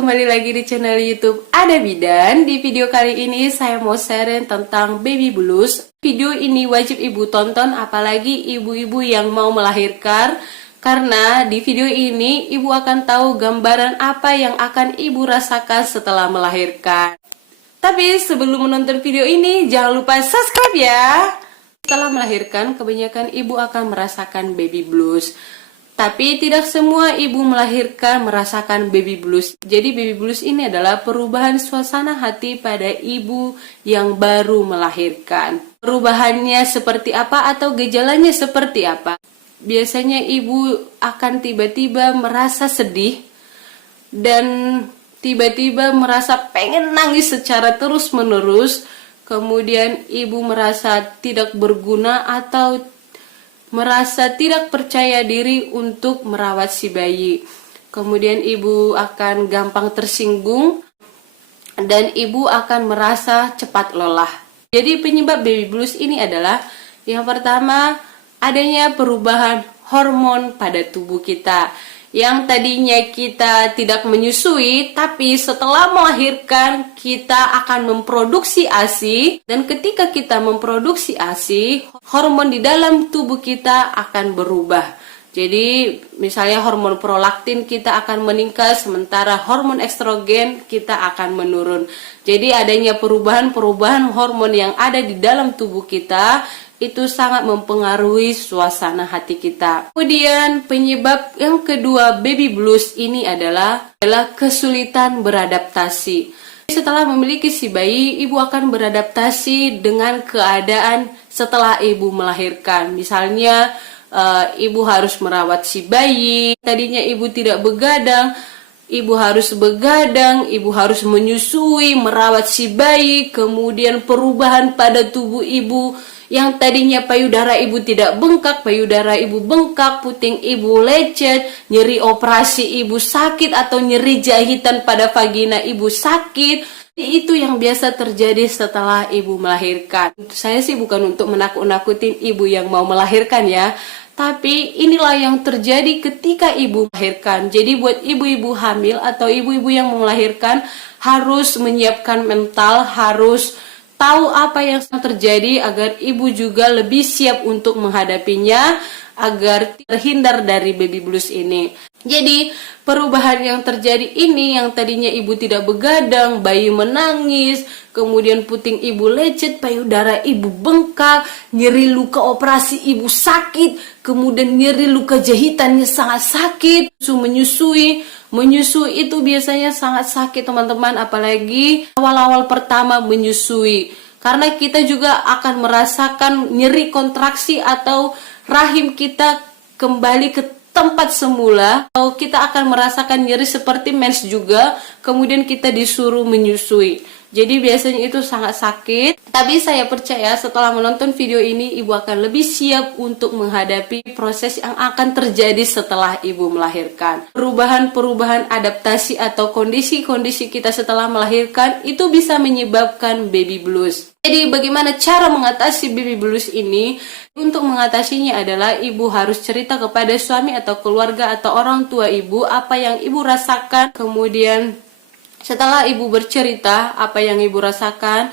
kembali lagi di channel YouTube Ada Bidan. Di video kali ini saya mau sharing tentang baby blues. Video ini wajib ibu tonton, apalagi ibu-ibu yang mau melahirkan, karena di video ini ibu akan tahu gambaran apa yang akan ibu rasakan setelah melahirkan. Tapi sebelum menonton video ini, jangan lupa subscribe ya. Setelah melahirkan, kebanyakan ibu akan merasakan baby blues. Tapi tidak semua ibu melahirkan merasakan baby blues. Jadi baby blues ini adalah perubahan suasana hati pada ibu yang baru melahirkan. Perubahannya seperti apa atau gejalanya seperti apa? Biasanya ibu akan tiba-tiba merasa sedih dan tiba-tiba merasa pengen nangis secara terus-menerus. Kemudian ibu merasa tidak berguna atau merasa tidak percaya diri untuk merawat si bayi. Kemudian ibu akan gampang tersinggung dan ibu akan merasa cepat lelah. Jadi penyebab baby blues ini adalah yang pertama, adanya perubahan hormon pada tubuh kita. Yang tadinya kita tidak menyusui, tapi setelah melahirkan kita akan memproduksi ASI, dan ketika kita memproduksi ASI, hormon di dalam tubuh kita akan berubah. Jadi misalnya hormon prolaktin kita akan meningkat, sementara hormon estrogen kita akan menurun. Jadi adanya perubahan-perubahan hormon yang ada di dalam tubuh kita itu sangat mempengaruhi suasana hati kita. Kemudian penyebab yang kedua baby blues ini adalah kesulitan beradaptasi. Setelah memiliki si bayi, ibu akan beradaptasi dengan keadaan setelah ibu melahirkan. Misalnya ibu harus merawat si bayi, tadinya ibu tidak begadang, ibu harus begadang, ibu harus menyusui, merawat si bayi, kemudian perubahan pada tubuh ibu. Yang tadinya payudara ibu tidak bengkak, payudara ibu bengkak, puting ibu lecet, nyeri operasi ibu sakit, atau nyeri jahitan pada vagina ibu sakit. Itu yang biasa terjadi setelah ibu melahirkan. Saya sih bukan untuk menakut-nakutin ibu yang mau melahirkan ya, tapi inilah yang terjadi ketika ibu melahirkan. Jadi buat ibu-ibu hamil atau ibu-ibu yang mau melahirkan harus menyiapkan mental, harus tahu apa yang terjadi agar ibu juga lebih siap untuk menghadapinya agar terhindar dari baby blues ini. Jadi perubahan yang terjadi ini, yang tadinya ibu tidak begadang, bayi menangis, kemudian puting ibu lecet, payudara ibu bengkak, nyeri luka operasi ibu sakit, kemudian nyeri luka jahitannya sangat sakit, menyusui itu biasanya sangat sakit teman-teman, apalagi awal-awal pertama menyusui. Karena kita juga akan merasakan nyeri kontraksi atau rahim kita kembali ke tempat semula, atau kita akan merasakan nyeri seperti mens juga, kemudian kita disuruh menyusui. Jadi biasanya itu sangat sakit. Tapi saya percaya setelah menonton video ini, ibu akan lebih siap untuk menghadapi proses yang akan terjadi setelah ibu melahirkan. Perubahan-perubahan adaptasi atau kondisi-kondisi kita setelah melahirkan itu bisa menyebabkan baby blues. Jadi bagaimana cara mengatasi baby blues ini? Untuk mengatasinya adalah ibu harus cerita kepada suami atau keluarga atau orang tua ibu apa yang ibu rasakan. Kemudian setelah ibu bercerita apa yang ibu rasakan,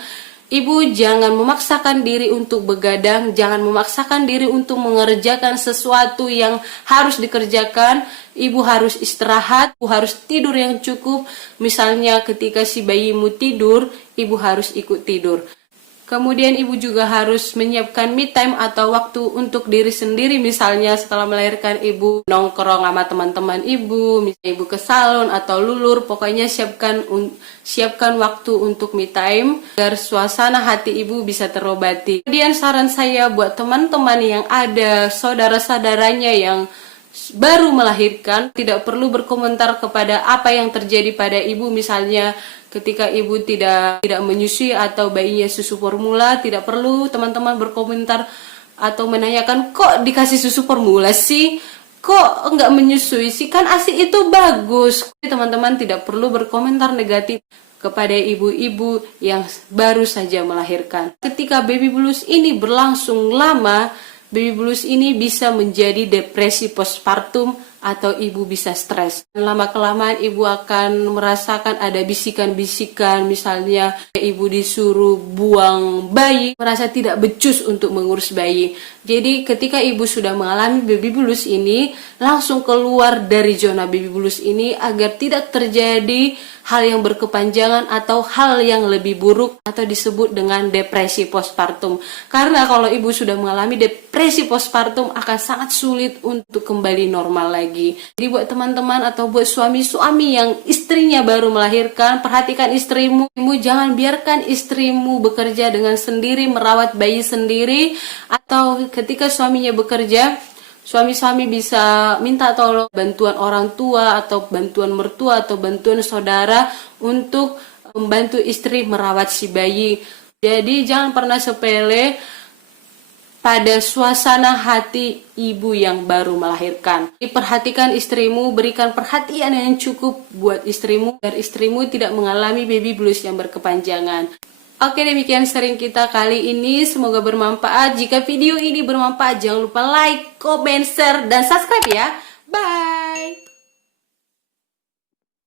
ibu jangan memaksakan diri untuk begadang, jangan memaksakan diri untuk mengerjakan sesuatu yang harus dikerjakan. Ibu harus istirahat, ibu harus tidur yang cukup. Misalnya ketika si bayimu tidur, ibu harus ikut tidur. Kemudian ibu juga harus menyiapkan me time atau waktu untuk diri sendiri. Misalnya setelah melahirkan ibu nongkrong sama teman-teman ibu, misalnya ibu ke salon atau lulur, pokoknya siapkan waktu untuk me time agar suasana hati ibu bisa terobati. Kemudian saran saya buat teman-teman yang ada saudara-saudaranya yang baru melahirkan, tidak perlu berkomentar kepada apa yang terjadi pada ibu. Misalnya ketika ibu tidak menyusui atau bayinya susu formula, tidak perlu teman-teman berkomentar atau menanyakan, kok dikasih susu formula sih, kok enggak menyusui sih, kan ASI itu bagus. Teman-teman tidak perlu berkomentar negatif kepada ibu-ibu yang baru saja melahirkan. Ketika baby blues ini berlangsung lama, baby blues ini bisa menjadi depresi postpartum atau ibu bisa stres. Lama-kelamaan ibu akan merasakan ada bisikan-bisikan, misalnya ibu disuruh buang bayi, merasa tidak becus untuk mengurus bayi. Jadi ketika ibu sudah mengalami baby blues ini, langsung keluar dari zona baby blues ini agar tidak terjadi hal yang berkepanjangan atau hal yang lebih buruk atau disebut dengan depresi postpartum. Karena kalau ibu sudah mengalami depresi postpartum akan sangat sulit untuk kembali normal lagi. Jadi buat teman-teman atau buat suami-suami yang istrinya baru melahirkan, perhatikan istrimu. Jangan biarkan istrimu bekerja dengan sendiri, merawat bayi sendiri, atau ketika suaminya bekerja, suami-suami bisa minta tolong bantuan orang tua atau bantuan mertua atau bantuan saudara untuk membantu istri merawat si bayi. Jadi jangan pernah sepele pada suasana hati ibu yang baru melahirkan. Perhatikan istrimu, berikan perhatian yang cukup buat istrimu agar istrimu tidak mengalami baby blues yang berkepanjangan. Oke, demikian sharing kita kali ini. Semoga bermanfaat. Jika video ini bermanfaat, jangan lupa like, comment, share, dan subscribe ya. Bye!